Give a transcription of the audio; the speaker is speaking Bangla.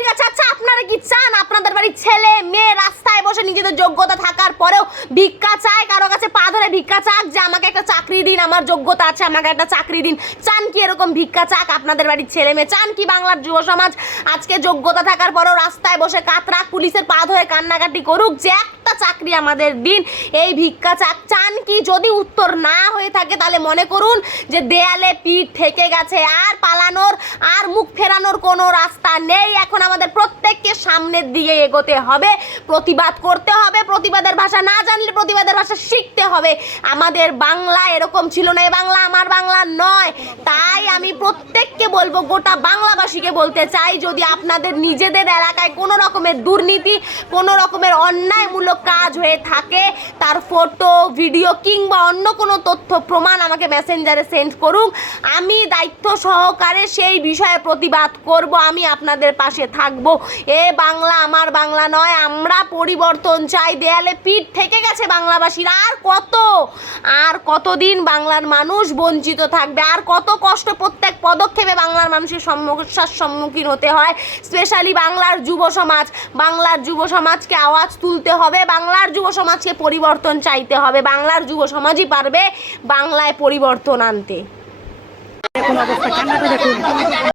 চাষির আচ্ছা আপনারা কি চান? আপনাদের বাড়ির ছেলে মেয়েরা বসে নিজেদের যোগ্যতা থাকার পরেও ভিক্ষা চায়, কারও কাছে পা ধরে ভিক্ষা চাক যে আমাকে একটা চাকরি দিন, আমার যোগ্যতা আছে, আমাকে একটা চাকরি দিন। চান কি এরকম ভিক্ষা চাক আপনাদের বাড়ির ছেলে মেয়ে? চান কি বাংলার যুব সমাজ আজকে যোগ্যতা থাকার পরেও রাস্তায় বসে কাতরাক, পুলিশের পা ধরে কান্নাকাটি করুক যে একটা চাকরি আমাদের দিন, এই ভিক্ষা চাক। চান কি যদি উত্তর না হয়ে থাকে তাহলে মনে করুন যে দেয়ালে পিঠ ঠেকে গেছে, আর পালানোর, আর মুখ ফেরানোর কোনো রাস্তা নেই। এখন আমাদের প্রত্যেককে সামনের দিকে এগোতে হবে। প্রতিবাদ করতে হবে, প্রতিবাদের ভাষা না জানলে প্রতিবাদের ভাষা শিখতে হবে। আমাদের বাংলা এরকম ছিল না এই বাংলা আমার বাংলা নয়। তাই আমি প্রত্যেককে বলব, গোটা বাংলাবাসীকে বলতে চাই, যদি আপনাদের নিজেদের এলাকায় কোনো রকমের দুর্নীতি, কোনো রকমের অন্যায়মূলক কাজ হয়ে থাকে, তার ফটো ভিডিও কিংবা অন্য কোনো তথ্য, প্রমাণ আমাকে মেসেঞ্জারে সেন্ড করুন আমি দায়িত্ব সহকারে সেই বিষয়ে প্রতিবাদ করব, আমি আপনাদের পাশে থাকব। এ বাংলা আমার বাংলা নয়, আমরা পরিবর্তন চাই। দেয়ালে পিঠ থেকে গেছে বাংলাভাষীর আর কত? আর কতদিন বাংলার মানুষ বঞ্চিত থাকবে? আর কত কষ্ট প্রত্যেক পদক্ষেপে বাংলার মানুষের সমস্যার সম্মুখীন হতে হয়? স্পেশালি বাংলার যুব সমাজ বাংলার যুব সমাজকে আওয়াজ তুলতে হবে, বাংলার যুব সমাজকে পরিবর্তন চাইতে হবে, বাংলার যুব সমাজই পারবে বাংলায় পরিবর্তন আনতে।